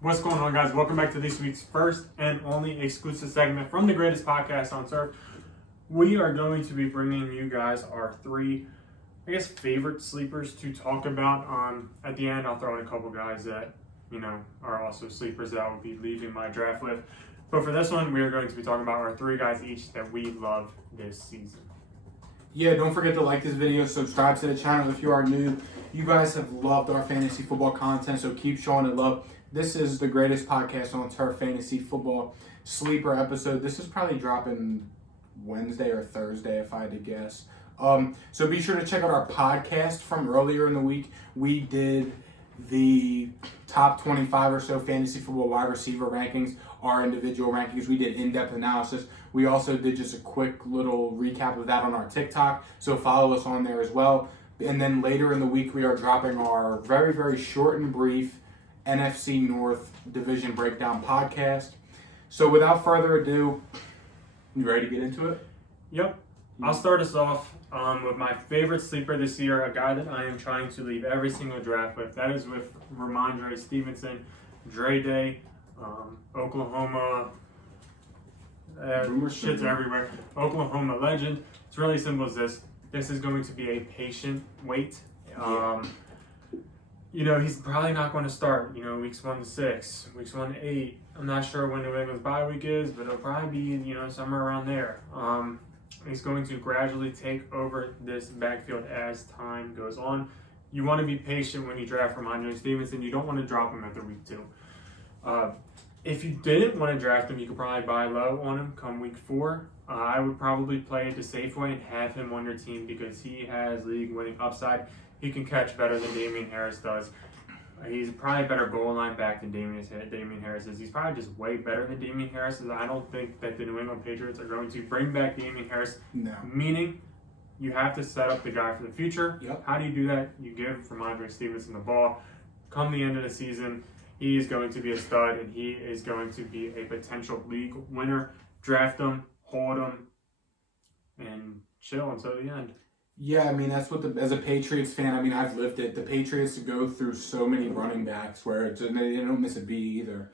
What's going on, guys? Welcome back to this week's first and only exclusive segment from the greatest podcast on turf. We are going to be bringing you guys our three, favorite sleepers to talk about. At the end, I'll throw in a couple guys that, are also sleepers that I will be leaving my draft with. But for this one, we are going to be talking about our three guys each that we love this season. Yeah, don't forget to like this video, subscribe to the channel if you are new. You guys have loved our fantasy football content, so keep showing it love. This is the greatest podcast on turf, fantasy football sleeper episode. This is probably dropping Wednesday or Thursday, if I had to guess. So be sure to check out our podcast from earlier in the week. We did the top 25 or so fantasy football wide receiver rankings, our individual rankings. We did in-depth analysis. We also did just a quick little recap of that on our TikTok, so follow us on there as well. And then later in the week, we are dropping our very, very short and brief NFC North Division Breakdown podcast. So without further ado, you ready to get into it? Yep. I'll start us off with my favorite sleeper this year, a guy that I am trying to leave every single draft with. That is with Ramondre Stevenson, Dre Day, Oklahoma. Shit's everywhere. Oklahoma legend. It's really simple as this. This is going to be a patient wait. He's probably not going to start, weeks 1 to 6, weeks 1 to 8. I'm not sure when New England's bye week is, but it'll probably be, somewhere around there. He's going to gradually take over this backfield as time goes on. You want to be patient when you draft Ramondre Stevenson. You don't want to drop him after week 2. If you didn't want to draft him, you could probably buy low on him come week 4. I would probably play it the safe way and have him on your team because he has league-winning upside. He can catch better than Damien Harris does. He's probably a better goal line back than Damien Harris is. He's probably just way better than Damien Harris is. I don't think that the New England Patriots are going to bring back Damien Harris. No. Meaning, you have to set up the guy for the future. Yep. How do you do that? You give Ramondre Stevenson the ball. Come the end of the season, he is going to be a stud, and he is going to be a potential league winner. Draft him, hold him, and chill until the end. Yeah, that's what as a Patriots fan, I've lived it. The Patriots go through so many running backs where they don't miss a beat either.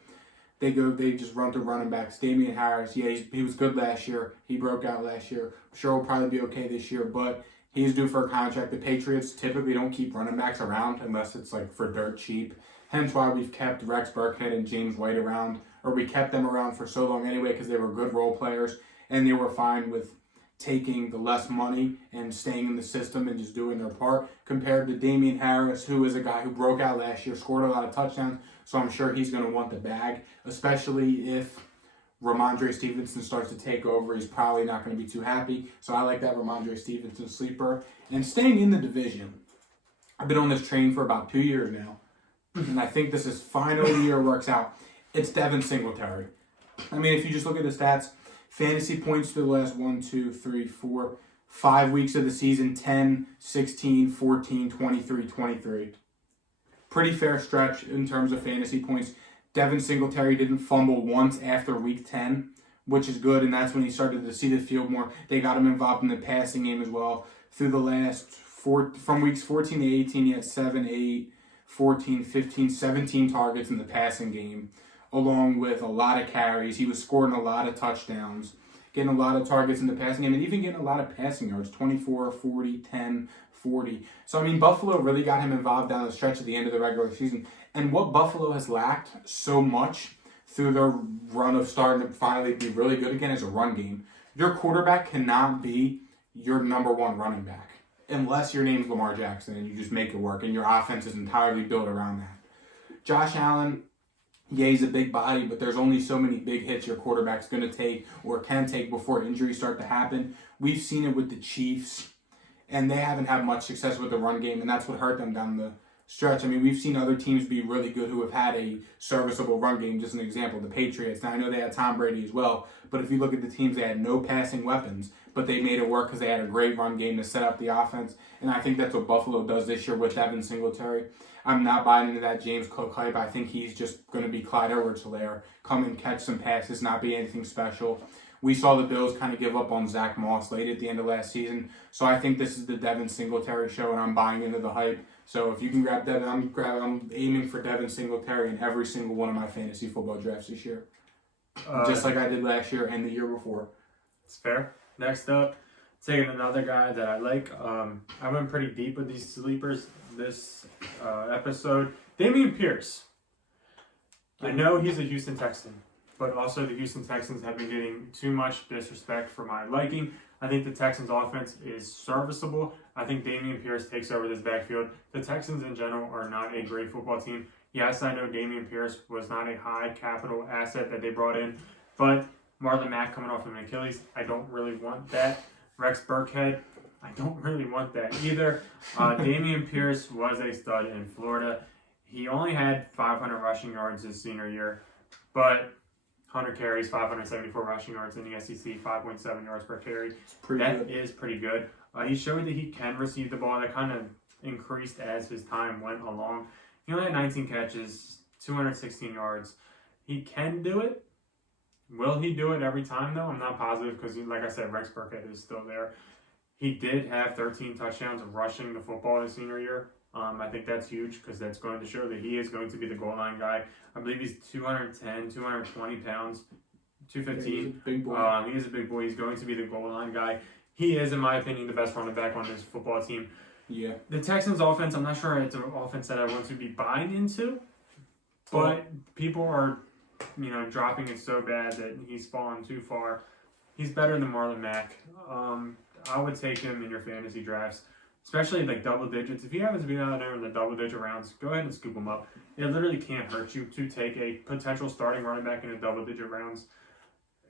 They just run through running backs. Damien Harris, yeah, he was good last year. He broke out last year. I'm sure he'll probably be okay this year, but he's due for a contract. The Patriots typically don't keep running backs around unless it's like for dirt cheap. Hence why we've kept Rex Burkhead and James White around, or we kept them around for so long anyway because they were good role players and they were fine with taking the less money and staying in the system and just doing their part, compared to Damien Harris, who is a guy who broke out last year, scored a lot of touchdowns, so I'm sure he's going to want the bag, especially if Ramondre Stevenson starts to take over. He's probably not going to be too happy, so I like that Ramondre Stevenson sleeper. And staying in the division, I've been on this train for about 2 years now, and I think this is finally the year it works out. It's Devin Singletary. If you just look at the stats, fantasy points for the last 5 weeks of the season, 10, 16, 14, 23, 23. Pretty fair stretch in terms of fantasy points. Devin Singletary didn't fumble once after week 10, which is good, and that's when he started to see the field more. They got him involved in the passing game as well. Through the last from weeks 14 to 18, he had 7, 8, 14, 15, 17 targets in the passing game, along with a lot of carries. He was scoring a lot of touchdowns, getting a lot of targets in the passing game, and even getting a lot of passing yards, 24, 40, 10, 40. So, Buffalo really got him involved down the stretch at the end of the regular season. And what Buffalo has lacked so much through their run of starting to finally be really good again is a run game. Your quarterback cannot be your number one running back unless your name's Lamar Jackson and you just make it work and your offense is entirely built around that. Josh Allen, yeah, he's a big body, but there's only so many big hits your quarterback's going to take or can take before injuries start to happen. We've seen it with the Chiefs, and they haven't had much success with the run game, and that's what hurt them down the stretch. We've seen other teams be really good who have had a serviceable run game. Just an example, the Patriots. Now, I know they had Tom Brady as well, but if you look at the teams, they had no passing weapons, but they made it work because they had a great run game to set up the offense, and I think that's what Buffalo does this year with Devin Singletary. I'm not buying into that James Cook hype. I think he's just going to be Clyde Edwards-Helaire, come and catch some passes, not be anything special. We saw the Bills kind of give up on Zach Moss late at the end of last season. So I think this is the Devin Singletary show, and I'm buying into the hype. So if you can grab Devin, I'm aiming for Devin Singletary in every single one of my fantasy football drafts this year. Just like I did last year and the year before. It's fair. Next up, taking another guy that I like. I went pretty deep with these sleepers this episode. Damien Pierce. I know he's a Houston Texan, but also the Houston Texans have been getting too much disrespect for my liking. I think the Texans' offense is serviceable. I think Damien Pierce takes over this backfield. The Texans in general are not a great football team. Yes, I know Damien Pierce was not a high capital asset that they brought in, but Marlon Mack coming off of an Achilles, I don't really want that. Rex Burkhead, I don't really want that either. Damien Pierce was a stud in Florida. He only had 500 rushing yards his senior year, but 100 carries, 574 rushing yards in the SEC, 5.7 yards per carry. That is pretty good. He showed that he can receive the ball. That kind of increased as his time went along. He only had 19 catches, 216 yards. He can do it. Will he do it every time, though? I'm not positive because, like I said, Rex Burkhead is still there. He did have 13 touchdowns rushing the football his senior year. I think that's huge because that's going to show that he is going to be the goal line guy. I believe he's 210, 220 pounds, 215. Yeah, he's a big boy. He is a big boy. He's going to be the goal line guy. He is, in my opinion, the best running back on this football team. Yeah. The Texans' offense, I'm not sure it's an offense that I want to be buying into, but people are, dropping it so bad that he's fallen too far. He's better than Marlon Mack. I would take him in your fantasy drafts, especially like double digits. If he happens to be out there in the double digit rounds, go ahead and scoop him up. It literally can't hurt you to take a potential starting running back in the double digit rounds.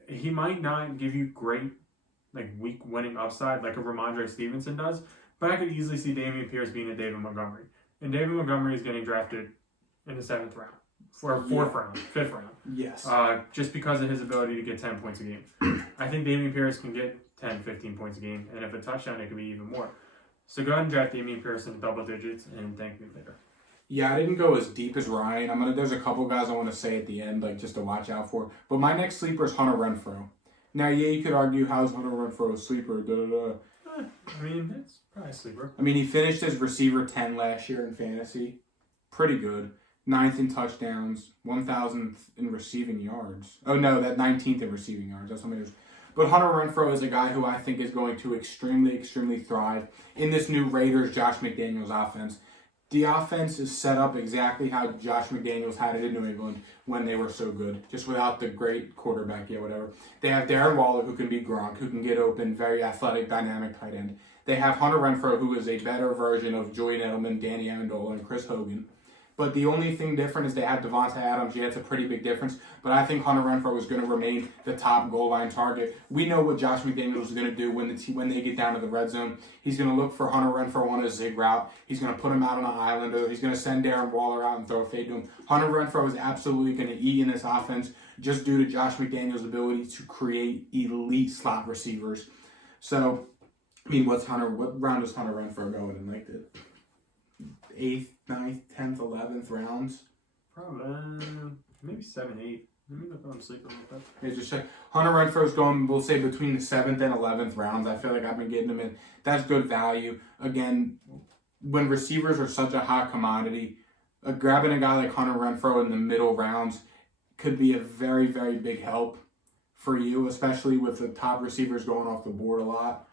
He might not give you great week winning upside like a Ramondre Stevenson does, but I could easily see Damien Pierce being a David Montgomery. And David Montgomery is getting drafted in the 7th round. Or 4th round, 5th round. Yes. Just because of his ability to get 10 points a game. I think Damien Pierce can get 10, 15 points a game, and if a touchdown, it could be even more. So go ahead and draft Damien Pierce in double digits, and thank me later. Yeah, I didn't go as deep as Ryan. There's a couple guys I want to say at the end, just to watch out for. But my next sleeper is Hunter Renfrow. Now, yeah, you could argue, how's Hunter Renfrow a sleeper? It's probably a sleeper. He finished as receiver 10 last year in fantasy. Pretty good. 9th in touchdowns, 1,000th in receiving yards. Oh, no, that 19th in receiving yards. That's something else. But Hunter Renfrow is a guy who I think is going to extremely, extremely thrive in this new Raiders Josh McDaniels offense. The offense is set up exactly how Josh McDaniels had it in New England when they were so good, just without the great quarterback, whatever. They have Darren Waller, who can be Gronk, who can get open, very athletic, dynamic tight end. They have Hunter Renfrow, who is a better version of Julian Edelman, Danny Amendola, and Chris Hogan. But the only thing different is they have Devontae Adams. Yeah, it's a pretty big difference. But I think Hunter Renfrow is going to remain the top goal line target. We know what Josh McDaniels is going to do when they get down to the red zone. He's going to look for Hunter Renfrow on a zig route. He's going to put him out on an island, or he's going to send Darren Waller out and throw a fade to him. Hunter Renfrow is absolutely going to eat in this offense just due to Josh McDaniels' ability to create elite slot receivers. So, what round does Hunter Renfrow go in? The 8th, 9th, 10th, 11th rounds? Probably, maybe 7, 8. Let me look on sleeper real quick. Yeah, just check. Hunter Renfrow's going, we'll say, between the 7th and 11th rounds. I feel like I've been getting him in. That's good value. Again, when receivers are such a hot commodity, grabbing a guy like Hunter Renfrow in the middle rounds could be a very, very big help for you, especially with the top receivers going off the board a lot.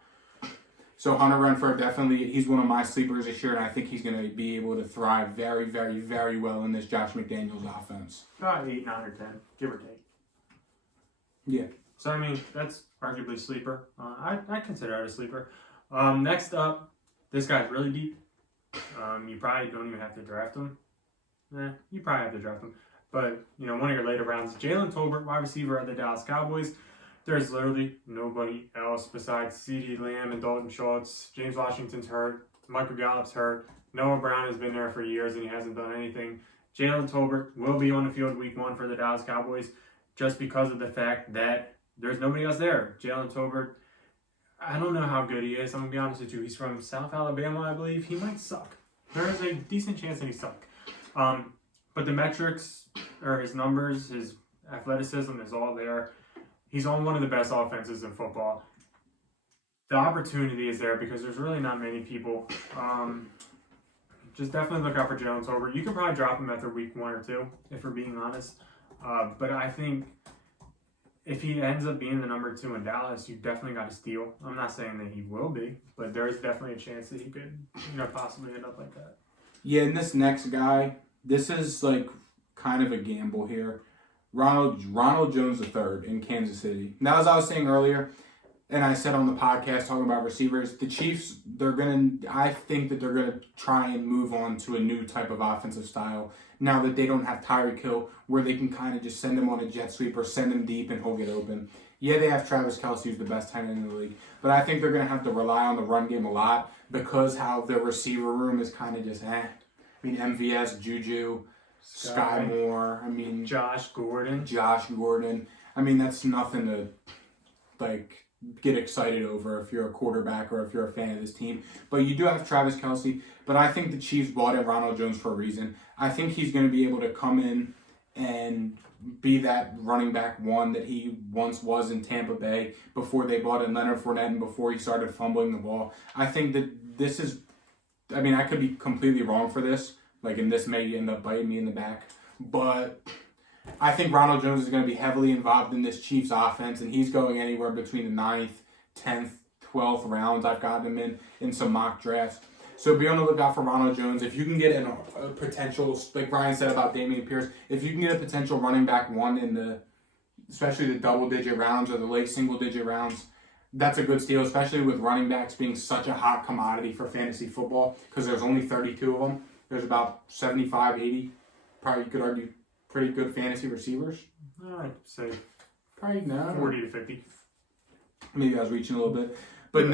So Hunter Renfrow, definitely, he's one of my sleepers this year, and I think he's going to be able to thrive very, very, very well in this Josh McDaniels offense. About 8, 9, or 10, give or take. Yeah. So, that's arguably sleeper. I consider it a sleeper. Next up, this guy's really deep. You probably don't even have to draft him. You probably have to draft him. But, one of your later rounds, Jalen Tolbert, wide receiver of the Dallas Cowboys. There's literally nobody else besides CeeDee Lamb and Dalton Schultz. James Washington's hurt. Michael Gallup's hurt. Noah Brown has been there for years and he hasn't done anything. Jalen Tolbert will be on the field week 1 for the Dallas Cowboys just because of the fact that there's nobody else there. Jalen Tolbert, I don't know how good he is. I'm going to be honest with you. He's from South Alabama, I believe. He might suck. There is a decent chance that he suck. But the metrics, or his numbers, his athleticism is all there. he's on one of the best offenses in football. The opportunity is there because there's really not many people. Just definitely look out for Jalen Tolbert. You can probably drop him after week 1 or 2, if we're being honest. But I think if he ends up being the number 2 in Dallas, you definitely got to steal. I'm not saying that he will be, but there is definitely a chance that he could, possibly end up like that. Yeah, and this next guy, this is like kind of a gamble here. Ronald Jones III in Kansas City. Now, as I was saying earlier, and I said on the podcast talking about receivers, the Chiefs, I think that they're going to try and move on to a new type of offensive style now that they don't have Tyreek Hill, where they can kind of just send him on a jet sweep or send him deep and he'll get open. Yeah, they have Travis Kelce, who's the best tight end in the league, but I think they're going to have to rely on the run game a lot because how their receiver room is kind of just MVS, Juju, Sky Moore, Josh Gordon. That's nothing to, get excited over if you're a quarterback or if you're a fan of this team. But you do have Travis Kelce. But I think the Chiefs bought in Ronald Jones for a reason. I think he's going to be able to come in and be that running back 1 that he once was in Tampa Bay before they bought in Leonard Fournette and before he started fumbling the ball. I think that this is, I could be completely wrong for this, and this may end up biting me in the back. But I think Ronald Jones is going to be heavily involved in this Chiefs offense, and he's going anywhere between the 9th, 10th, 12th rounds. I've gotten him in some mock drafts. So be on the lookout for Ronald Jones. If you can get a potential, like Ryan said about Damien Pierce, if you can get a potential running back 1 especially the double-digit rounds or the late single-digit rounds, that's a good steal, especially with running backs being such a hot commodity for fantasy football because there's only 32 of them. There's about 75, 80, probably you could argue, pretty good fantasy receivers. I'd say probably 40 to 50. Maybe I was reaching a little bit. But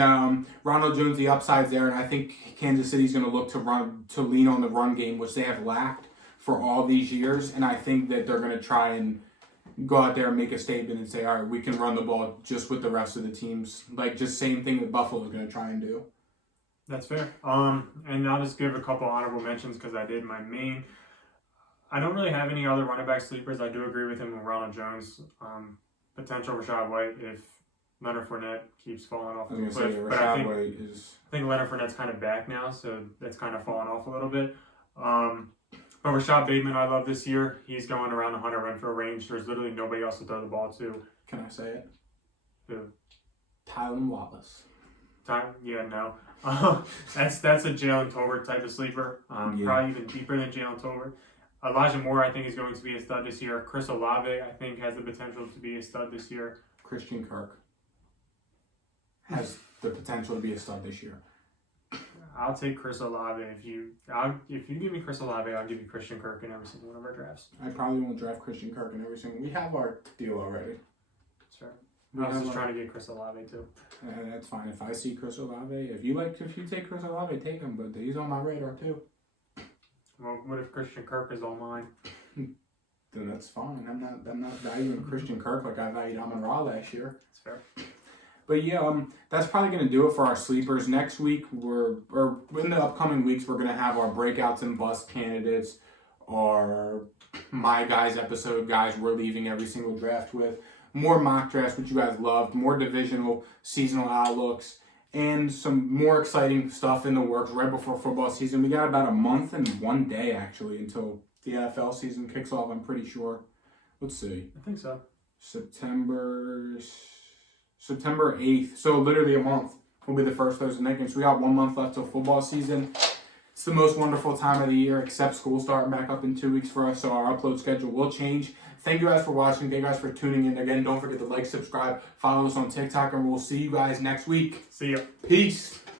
Ronald Jones, the upside's there, and I think Kansas City's going to look to lean on the run game, which they have lacked for all these years. And I think that they're going to try and go out there and make a statement and say, all right, we can run the ball just with the rest of the teams. Just same thing that Buffalo's going to try and do. That's fair. And I'll just give a couple honorable mentions because I did my main. I don't really have any other running back sleepers. I do agree with him with Ronald Jones. Potential Rashad White if Leonard Fournette keeps falling off the cliff. But I think Leonard Fournette's kind of back now, so that's kind of fallen off a little bit. But Rashad Bateman, I love this year. He's going around the Hunter Renfrow range. There's literally nobody else to throw the ball to. Can I say it? Who? Tylan Wallace. Yeah, no. That's a Jalen Tolbert type of sleeper. Probably even deeper than Jalen Tolbert. Elijah Moore, I think, is going to be a stud this year. Chris Olave, I think, has the potential to be a stud this year. Christian Kirk has the potential to be a stud this year. I'll take Chris Olave. If you give me Chris Olave, I'll give you Christian Kirk in every single one of our drafts. I probably won't draft Christian Kirk in every single. We have our deal already. Sure. I was just trying to get Chris Olave too. That's fine. If I see Chris Olave, if you take Chris Olave, take him. But he's on my radar too. Well, what if Christian Kirk is all mine? Then that's fine. I'm not valuing Christian Kirk like I valued Amon-Ra last year. That's fair. But yeah, that's probably going to do it for our sleepers. Next week, in the upcoming weeks, we're going to have our breakouts and bust candidates, our My Guys episode, guys we're leaving every single draft with, more mock drafts, which you guys loved, more divisional seasonal outlooks, and some more exciting stuff in the works right before football season. We got about a month and 1 day, actually, until the NFL season kicks off, I'm pretty sure. Let's see. I think so. September 8th. So literally a month will be the first Thursday night game. So we got 1 month left till football season. It's the most wonderful time of the year, except school starting back up in 2 weeks for us. So our upload schedule will change. Thank you guys for watching. Thank you guys for tuning in. Again, don't forget to like, subscribe, follow us on TikTok, and we'll see you guys next week. See ya. Peace.